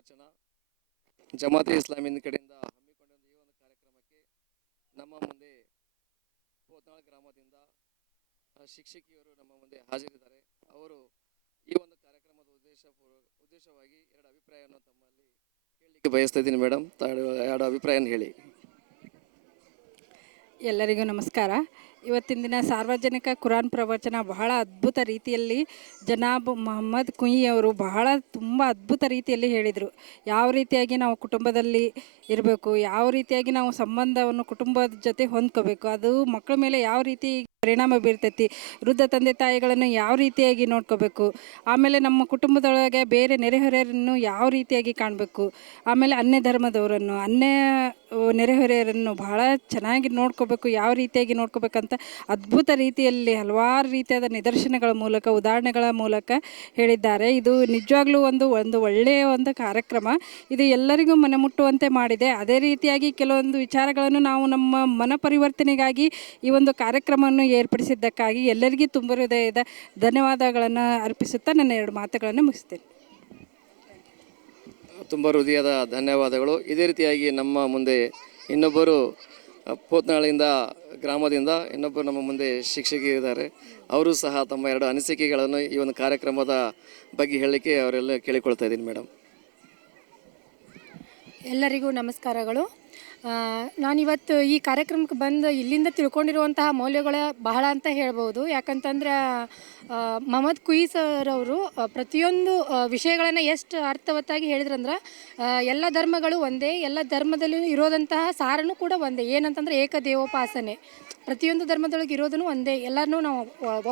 ಪ್ರವಚನ ಜಮಾತೆ ಇಸ್ಲಾಮಿನ ಕಡೆಯಿಂದ ಹಮ್ಮಿಕೊಂಡಿರುವ ಈ ಒಂದು ಕಾರ್ಯಕ್ರಮಕ್ಕೆ ನಮ್ಮ ಮುಂದೆ ಪೋತ್ನಾಳ್ ಗ್ರಾಮದಿಂದ ಶಿಕ್ಷಕಿಯರು ನಮ್ಮ ಮುಂದೆ ಹಾಜರಿದ್ದಾರೆ. ಅವರು ಈ ಒಂದು ಕಾರ್ಯಕ್ರಮದ ಉದ್ದೇಶ ಉದ್ದೇಶವಾಗಿ ಎರಡು ಅಭಿಪ್ರಾಯವನ್ನು ತಮ್ಮಲ್ಲಿ ಹೇಳಲಿಕ್ಕೆ ಬಯಸ್ತಾ ಇದ್ದೀನಿ ಮೇಡಮ್. ಎರಡು ಅಭಿಪ್ರಾಯನ ಹೇಳಿ. ಎಲ್ಲರಿಗೂ ನಮಸ್ಕಾರ. ಇವತ್ತಿನ ದಿನ ಸಾರ್ವಜನಿಕ ಕುರಾನ್ ಪ್ರವಚನ ಬಹಳ ಅದ್ಭುತ ರೀತಿಯಲ್ಲಿ ಜನಾಬ್ ಮೊಹಮ್ಮದ್ ಕುಯಿ ಅವರು ಬಹಳ ತುಂಬ ಅದ್ಭುತ ರೀತಿಯಲ್ಲಿ ಹೇಳಿದರು. ಯಾವ ರೀತಿಯಾಗಿ ನಾವು ಕುಟುಂಬದಲ್ಲಿ ಇರಬೇಕು, ಯಾವ ರೀತಿಯಾಗಿ ನಾವು ಸಂಬಂಧವನ್ನು ಕುಟುಂಬದ ಜೊತೆ ಹೊಂದ್ಕೋಬೇಕು, ಅದು ಮಕ್ಕಳ ಮೇಲೆ ಯಾವ ರೀತಿ ಪರಿಣಾಮ ಬೀರ್ತೈತಿ, ವೃದ್ಧ ತಂದೆ ತಾಯಿಗಳನ್ನು ಯಾವ ರೀತಿಯಾಗಿ ನೋಡ್ಕೋಬೇಕು, ಆಮೇಲೆ ನಮ್ಮ ಕುಟುಂಬದೊಳಗೆ ಬೇರೆ ನೆರೆಹೊರೆಯರನ್ನು ಯಾವ ರೀತಿಯಾಗಿ ಕಾಣಬೇಕು, ಆಮೇಲೆ ಅನ್ಯ ಧರ್ಮದವರನ್ನು ಅನ್ಯ ನೆರೆಹೊರೆಯರನ್ನು ಬಹಳ ಚೆನ್ನಾಗಿ ನೋಡ್ಕೋಬೇಕು, ಯಾವ ರೀತಿಯಾಗಿ ನೋಡ್ಕೋಬೇಕಂತ ಅದ್ಭುತ ರೀತಿಯಲ್ಲಿ ಹಲವಾರು ರೀತಿಯಾದ ನಿದರ್ಶನಗಳ ಮೂಲಕ, ಉದಾಹರಣೆಗಳ ಮೂಲಕ ಹೇಳಿದ್ದಾರೆ. ಇದು ನಿಜವಾಗ್ಲೂ ಒಂದು ಒಂದು ಒಳ್ಳೆಯ ಒಂದು ಕಾರ್ಯಕ್ರಮ. ಇದು ಎಲ್ಲರಿಗೂ ಮನಮುಟ್ಟುವಂತೆ ಮಾಡಿದೆ. ಅದೇ ರೀತಿಯಾಗಿ ಕೆಲವೊಂದು ವಿಚಾರಗಳನ್ನು ನಾವು ನಮ್ಮ ಮನ ಪರಿವರ್ತನೆಗಾಗಿ ಈ ಒಂದು ಕಾರ್ಯಕ್ರಮವನ್ನು ಏರ್ಪಡಿಸಿದ್ದಕ್ಕಾಗಿ ಎಲ್ಲರಿಗೂ ತುಂಬ ಹೃದಯದ ಧನ್ಯವಾದಗಳನ್ನು ಅರ್ಪಿಸುತ್ತಾ ನನ್ನ ಎರಡು ಮಾತುಗಳನ್ನು ಮುಗಿಸ್ತೇನೆ. ತುಂಬ ಹೃದಯದ ಧನ್ಯವಾದಗಳು. ಇದೇ ರೀತಿಯಾಗಿ ನಮ್ಮ ಮುಂದೆ ಇನ್ನೊಬ್ಬರು ಪೋತ್ನಾಳಿಂದ, ಗ್ರಾಮದಿಂದ ಇನ್ನೊಬ್ಬರು ನಮ್ಮ ಮುಂದೆ ಶಿಕ್ಷಕಿ ಇದ್ದಾರೆ. ಅವರು ಸಹ ತಮ್ಮ ಎರಡು ಅನಿಸಿಕೆಗಳನ್ನು ಈ ಒಂದು ಕಾರ್ಯಕ್ರಮದ ಬಗ್ಗೆ ಹೇಳಲಿಕ್ಕೆ ಅವರೆಲ್ಲ ಕೇಳಿಕೊಳ್ತಾ ಇದ್ದೀನಿ ಮೇಡಮ್ ಎಲ್ಲರಿಗೂ ನಮಸ್ಕಾರಗಳು. ನಾನಿವತ್ತು ಈ ಕಾರ್ಯಕ್ರಮಕ್ಕೆ ಬಂದು ಇಲ್ಲಿಂದ ತಿಳ್ಕೊಂಡಿರುವಂತಹ ಮೌಲ್ಯಗಳು ಬಹಳ ಅಂತ ಹೇಳ್ಬೋದು. ಯಾಕಂತಂದ್ರೆ ಮಹಮ್ಮದ್ ಕುಯಿ ಸರ್ ಅವರು ಪ್ರತಿಯೊಂದು ವಿಷಯಗಳನ್ನು ಎಷ್ಟು ಅರ್ಥವತ್ತಾಗಿ ಹೇಳಿದ್ರಂದ್ರೆ ಎಲ್ಲ ಧರ್ಮಗಳು ಒಂದೇ, ಎಲ್ಲ ಧರ್ಮದಲ್ಲಿ ಇರೋದಂತಹ ಸಾರನೂ ಕೂಡ ಒಂದೇ. ಏನಂತಂದ್ರೆ ಏಕದೇವೋಪಾಸನೆ ಪ್ರತಿಯೊಂದು ಧರ್ಮದೊಳಗೆ ಇರೋದನ್ನು ಒಂದೇ. ಎಲ್ಲರನ್ನೂ ನಾವು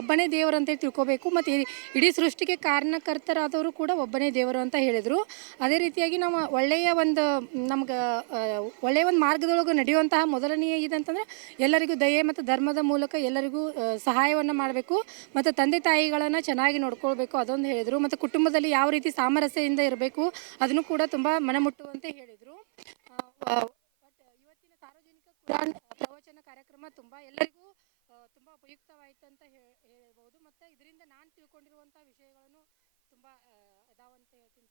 ಒಬ್ಬನೇ ದೇವರು ಅಂತ ತಿಳ್ಕೊಬೇಕು. ಮತ್ತು ಇಡೀ ಸೃಷ್ಟಿಗೆ ಕಾರಣಕರ್ತರಾದವರು ಕೂಡ ಒಬ್ಬನೇ ದೇವರು ಅಂತ ಹೇಳಿದರು. ಅದೇ ರೀತಿಯಾಗಿ ನಾವು ಒಳ್ಳೆಯ ಒಂದು, ನಮ್ಗೆ ಒಳ್ಳೆಯ ಒಂದು ಮಾರ್ಗದೊಳಗೆ ನಡೆಯುವಂತಹ ಮೊದಲನೆಯ ಇದಂತಂದ್ರೆ ಎಲ್ಲರಿಗೂ ದಯೆ ಮತ್ತು ಧರ್ಮದ ಮೂಲಕ ಎಲ್ಲರಿಗೂ ಸಹಾಯವನ್ನು ಮಾಡಬೇಕು ಮತ್ತು ತಂದೆ ತಾಯಿಗಳನ್ನು ಚೆನ್ನಾಗಿ ನೋಡ್ಕೊಳ್ಬೇಕು ಅದೊಂದು ಹೇಳಿದರು ಮತ್ತು ಕುಟುಂಬದಲ್ಲಿ ಯಾವ ರೀತಿ ಸಾಮರಸ್ಯದಿಂದ ಇರಬೇಕು ಅದನ್ನು ಕೂಡ ತುಂಬ ಮನಮುಟ್ಟುವಂತೆ ಹೇಳಿದರು. ಇವತ್ತಿನ ಸಾರ್ವಜನಿಕ ಕುರಾನ್ ಪ್ರವಚನ ಕಾರ್ಯಕ್ರಮ ತುಂಬ ಎಲ್ಲರಿಗೂ ತುಂಬ ಉಪಯುಕ್ತವಾಯಿತು ಅಂತ ಹೇಳ್ಬೋದು ಮತ್ತು ಇದರಿಂದ ನಾನು ತಿಳ್ಕೊಂಡಿರುವಂಥ ವಿಷಯಗಳನ್ನು ತುಂಬ ಅದಾವಂತ ಹೇಳ್ತೀನಿ